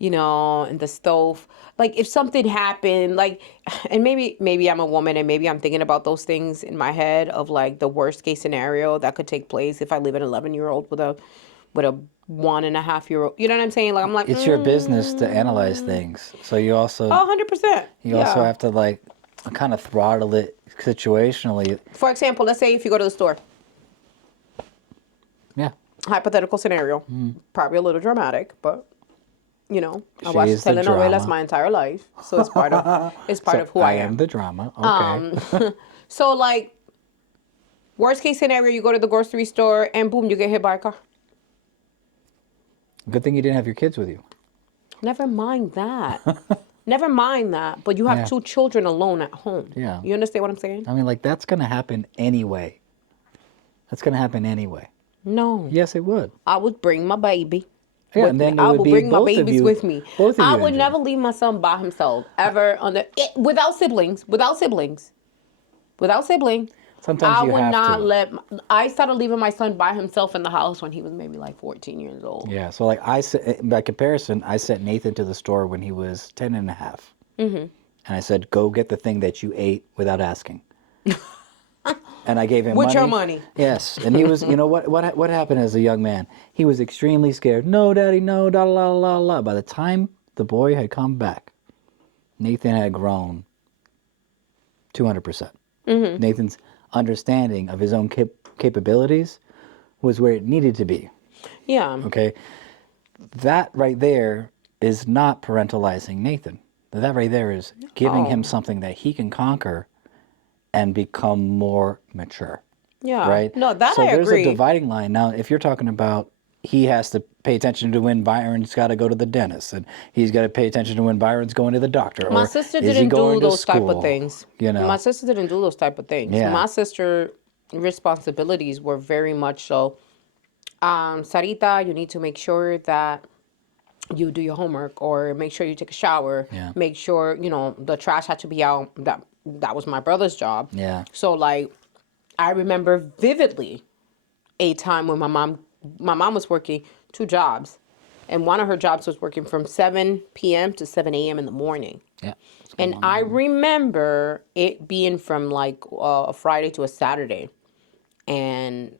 in the stove, like if something happened, like, and maybe I'm a woman and maybe I'm thinking about those things in my head of like the worst case scenario that could take place if I live an 11-year-old with a 1.5-year-old. You know what I'm saying? Like I'm like, It's your business to analyze things. So you also 100%. you also have to like kind of throttle it situationally. For example, let's say if you go to the store, Yeah. hypothetical scenario, probably a little dramatic, but You know, I watched She's the telenovelas drama. my entire life, so it's part So of who I I am am. the drama. Okay. So like, worst case scenario, you go to the grocery store and boom, you get hit by a car. Good thing you didn't have your kids with you. Never mind that. Never mind that. But you have Yeah. two children alone at home. Yeah. You understand what I'm saying? I mean, like, that's going to happen anyway. That's going to happen anyway. No. Yes, it would. I would bring my baby Yeah, with and me. then it I would will be bring my babies with me. both of I you would injured. never leave my son by himself ever without siblings. Without siblings. Without siblings. Sometimes I you would have not to. let. I started leaving my son by himself in the house when he was maybe like 14 years old. Yeah, so like by comparison, I sent Nathan to the store when he was 10 and a half. Mm-hmm. And I said, go get the thing that you ate without asking. And I gave him With money. your money. Yes, and he was, you know what happened as a young man? He was extremely scared. No, daddy, no, da la la la. By the time the boy had come back, Nathan had grown 200%. Mm-hmm. Nathan's understanding of his own capabilities was where it needed to be. Yeah. Okay, that right there is not parentalizing Nathan. That right there is giving him something that he can conquer and become more mature. Yeah. Right? No, that So I there's a agree. dividing line. Now, if you're talking about he has to pay attention to when Byron's got to go to the dentist, and he's got to pay attention to when Byron's going to the doctor, My or sister is he didn't going do to those type of school? things. You My know? sister didn't do those type of things. Yeah. My sister responsibilities were very much so. Sarita, you need to make sure that you do your homework, or make sure you take a shower. Yeah. Make sure the trash had to be out. That was my brother's job. Yeah. So like, I remember vividly a time when my mom was working two jobs, and one of her jobs was working from 7 p.m. to 7 a.m. in the morning. Yeah. And I remember it being from like a Friday to a Saturday, and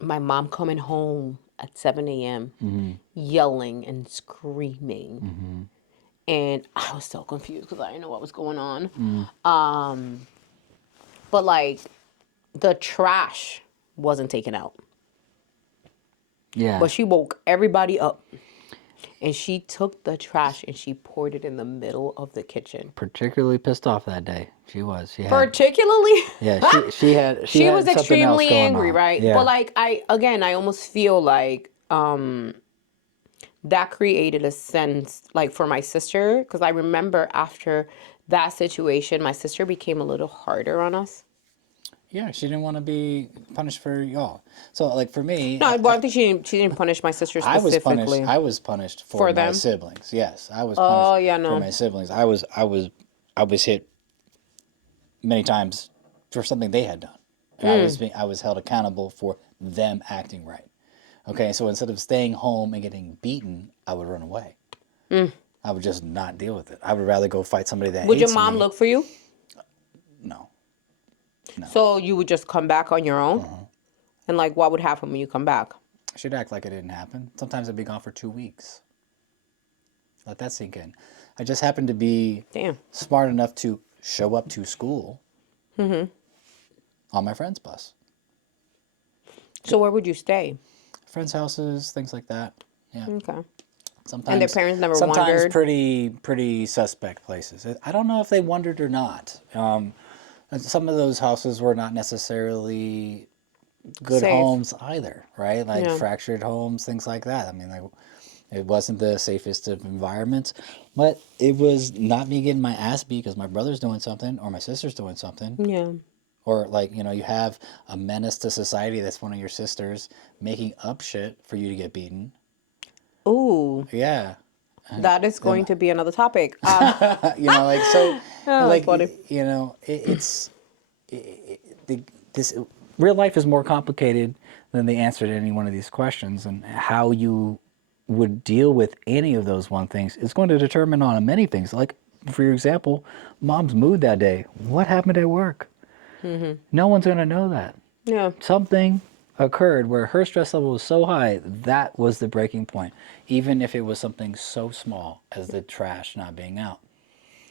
my mom coming home at 7 a.m. yelling and screaming. And I was so confused because I didn't know what was going on. But like, the trash wasn't taken out. Yeah. But she woke everybody up. And she took the trash and she poured it in the middle of the kitchen. Particularly pissed off that day. She was. She had. Particularly, Yeah. She had. She she had was something else extremely going angry, on. right? Yeah. But like, I almost feel like that created a sense like for my sister, because I remember after that situation, my sister became a little harder on us. Yeah, she didn't want to be punished for y'all. So, like for me, No, well, I think she didn't punish my sister I was punished. specifically. I was punished for For my them? siblings. Yes, I was punished Oh, yeah, for no. my siblings. I was hit many times for something they had done, and I was held accountable for them acting right. Okay, so instead of staying home and getting beaten, I would run away. I would just not deal with it. I would rather go fight somebody that Would your hates mom me. look for you? No, So you would just come back on your own? And like, what would happen when you come back? she'd act like it didn't happen. Sometimes I'd be gone for 2 weeks. Let that sink in. I just happened to be Damn. smart enough to show up to school on my friend's bus. So where would you stay? Friends' houses, things like that. Yeah. Okay. Sometimes, And their parents never sometimes wondered? pretty suspect places. I don't know if they wondered or not. Some of those houses were not necessarily good Safe. homes either, right? Like Yeah. fractured homes, things like that. I mean, like it wasn't the safest of environments, but it was not me getting my ass beat because my brother's doing something or my sister's doing something. Yeah. Or like, you have a menace to society that's one of your sisters making up shit for you to get beaten. Ooh, Yeah. that is going to be another topic. Like so Oh, like funny. this real life is more complicated than the answer to any one of these questions, and how you would deal with any of those one things is going to determine on many things. Like for your example, mom's mood that day. What happened at work? No one's going to know that. Yeah. Something occurred where her stress level was so high, that was the breaking point. Even if it was something so small as the trash not being out.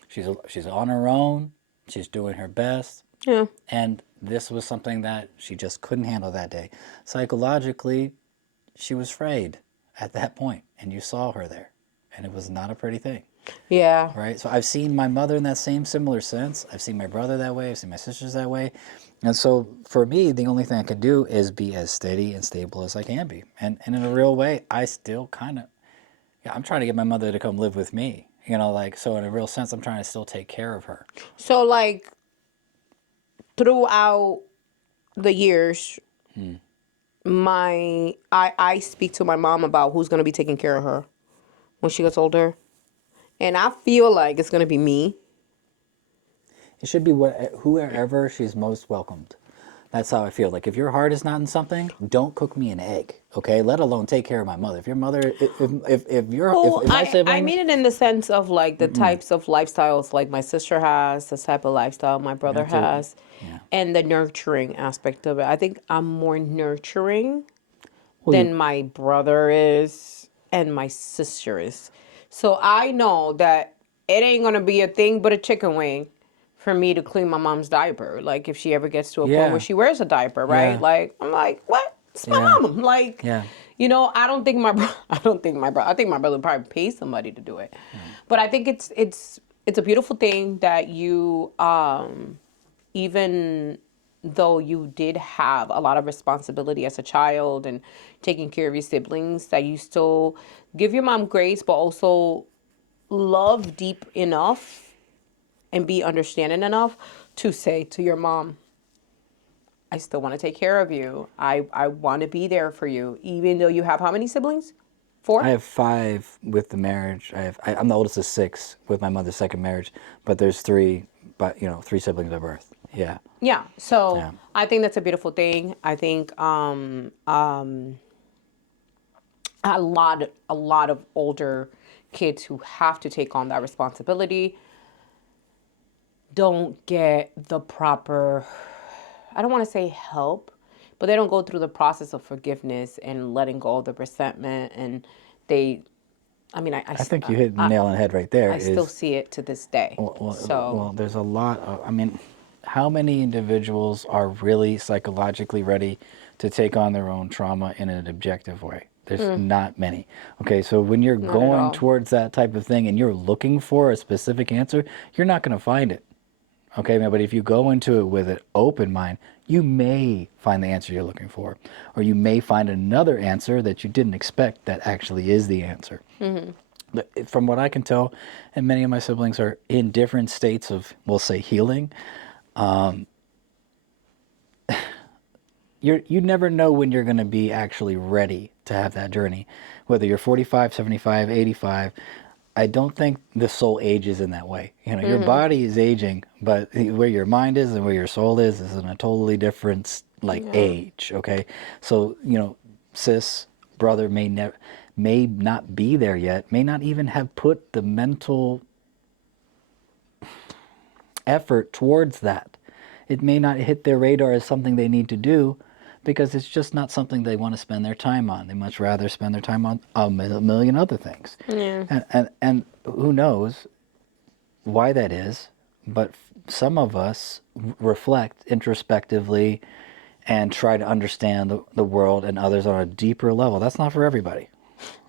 She's on her own. She's doing her best. Yeah. And this was something that she just couldn't handle that day. Psychologically, she was frayed at that point, and you saw her there. and it was not a pretty thing. Yeah. Right? So I've seen my mother in that same similar sense. I've seen my brother that way. I've seen my sisters that way. And so for me, the only thing I can do is be as steady and stable as I can be. And in a real way, I still kind of, yeah, I'm trying to get my mother to come live with me. You know, like, so in a real sense, I'm trying to still take care of her. So like throughout the years, I speak to my mom about who's gonna be taking care of her when she gets older, and I feel like it's gonna be me. It should be whoever she's most welcomed. That's how I feel. Like if your heart is not in something, don't cook me an egg, okay? Let alone take care of my mother. If your mother, Well, if my I siblings, mean it in the sense of like the types of lifestyles like my sister has, the type of lifestyle my brother that's it. has, Yeah. and the nurturing aspect of it. I think I'm more nurturing Well, than my brother is and my sister is. So I know that it ain't gonna be a thing but a chicken wing for me to clean my mom's diaper. Like if she ever gets to a point where yeah, she wears a diaper, right? yeah, Like I'm like, what? It's my yeah, mom. Like, yeah. I don't think my I don't think my brother. I think my brother would probably pay somebody to do it. But I think it's a beautiful thing that you even though you did have a lot of responsibility as a child and taking care of your siblings, that you still give your mom grace, but also love deep enough and be understanding enough to say to your mom, I still want to take care of you. I want to be there for you, even though you have how many siblings? I Four? have five with the marriage. I'm the oldest of six with my mother's second marriage, but there's three, but three siblings by birth. Yeah, Yeah. So yeah. I think that's a beautiful thing. I think a lot of older kids who have to take on that responsibility don't get the proper, I don't want to say help, but they don't go through the process of forgiveness and letting go of the resentment. And they, I mean, I think you hit the nail on the head right there. I still Is see it to this day. well, So there's a lot of. I mean, how many individuals are really psychologically ready to take on their own trauma in an objective way? There's not many. Okay, so when you're not at going all. towards that type of thing and you're looking for a specific answer, you're not going to find it. Okay, but if you go into it with an open mind, you may find the answer you're looking for, or you may find another answer that you didn't expect that actually is the answer. But from what I can tell, and many of my siblings are in different states of, we'll say, healing. You never know when you're going to be actually ready to have that journey, whether you're 45, 75, 85. I don't think the soul ages in that way. Your body is aging, but where your mind is and where your soul is in a totally different like Yeah. age. Okay, so sis brother may not be there yet, may not even have put the mental effort towards that. It may not hit their radar as something they need to do because it's just not something they want to spend their time on. They much rather spend their time on a million other things. Yeah. And who knows why that is, but some of us reflect introspectively and try to understand the world and others on a deeper level. That's not for everybody.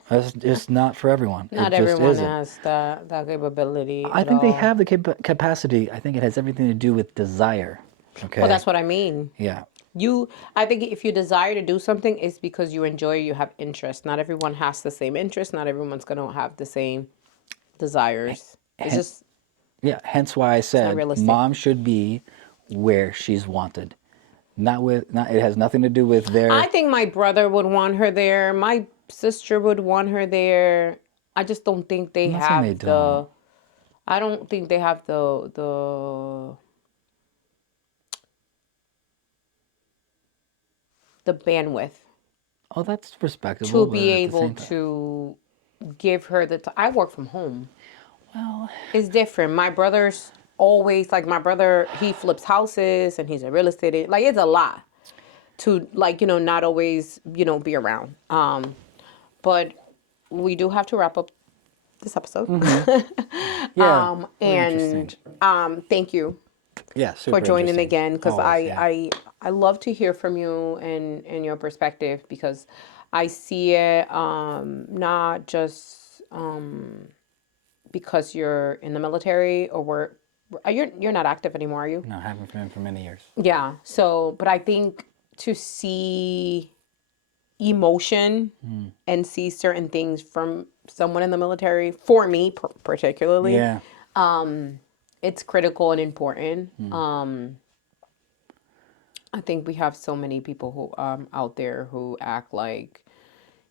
That's just not for everyone. It Not just everyone isn't. has that capability I at think they all. have the capacity. I think it has everything to do with desire. Well, Okay. that's what I mean. Yeah. I think if you desire to do something, it's because you enjoy, you have interest. Not everyone has the same interest. Not everyone's going to have the same desires. It's Hen- just, yeah. Hence why I it's not said realistic. mom should be where she's wanted. Not with. Not. It has nothing to do with I their. think my brother would want her there. My sister would want her there. I just don't think they I'm not saying they have don't. I don't think they have the bandwidth Oh, that's to respectable, but be at the able same time, to give her I work from home. well, It's different. My brother's always like my brother. He flips houses and he's a real estate. Like it's a lot to like not always be around. But we do have to wrap up this episode. yeah, really interesting. And thank you Yeah, for super joining interesting. again because Always, yeah. I love to hear from you and your perspective because I see it not just because you're in the military or you're not active anymore, are you? No, I haven't been for many years. Yeah. So, but I think to see emotion and see certain things from someone in the military, for me particularly, Yeah. it's critical and important. I think we have so many people who out there who act like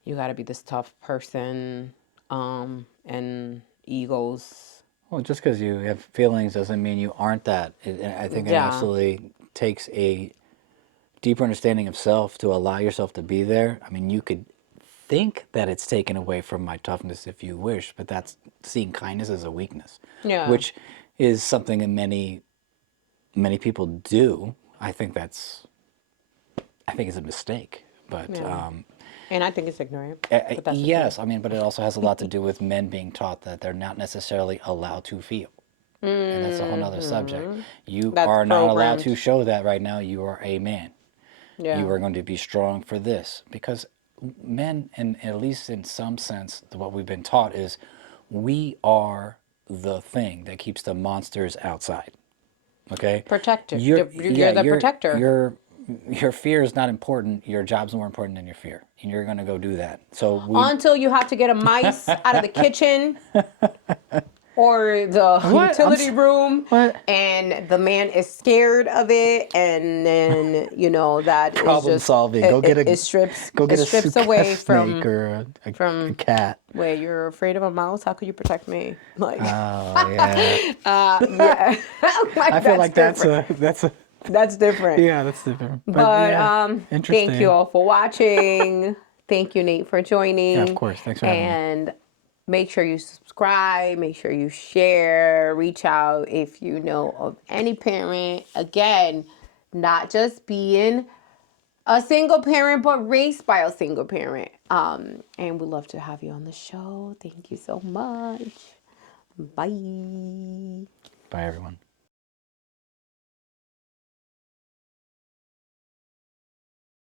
you got to be this tough person, and egos. Well, just because you have feelings doesn't mean you aren't that. I think it Yeah. absolutely takes a deeper understanding of self to allow yourself to be there. I mean, you could think that it's taken away from my toughness if you wish, but that's seeing kindness as a weakness, Yeah. which is something that many people do. I think it's a mistake, but Yeah. And I think it's ignorant. But that's just me. yes, I mean, but it also has a lot to do with men being taught that they're not necessarily allowed to feel. And that's a whole nother subject. You That's are not allowed to programmed. show that right now. You are a man. Yeah. You are going to be strong for this. Because men, and at least in some sense, what we've been taught is we are the thing that keeps the monsters outside. Okay? Protector. You're, You're the protector. your fear is not important. Your job's more important than your fear. And you're going to go do that. So Until you have to get a mice out of the kitchen or the utility room, what? and the man is scared of it, and then that is Problem just solving. Go get it strips a away snake from or a cat. wait, you're afraid of a mouse? How could you protect me? Like, Oh yeah. yeah. Like, I feel like that's different. a That's different. yeah, that's different. But yeah, interesting. thank you all for watching. Thank you, Nate, for joining. Yeah, of course. Thanks for having me. And make sure you subscribe, make sure you share, reach out if you know of any parent. Again, not just being a single parent, but raised by a single parent. And we'd love to have you on the show. Thank you so much. Bye. Bye, everyone.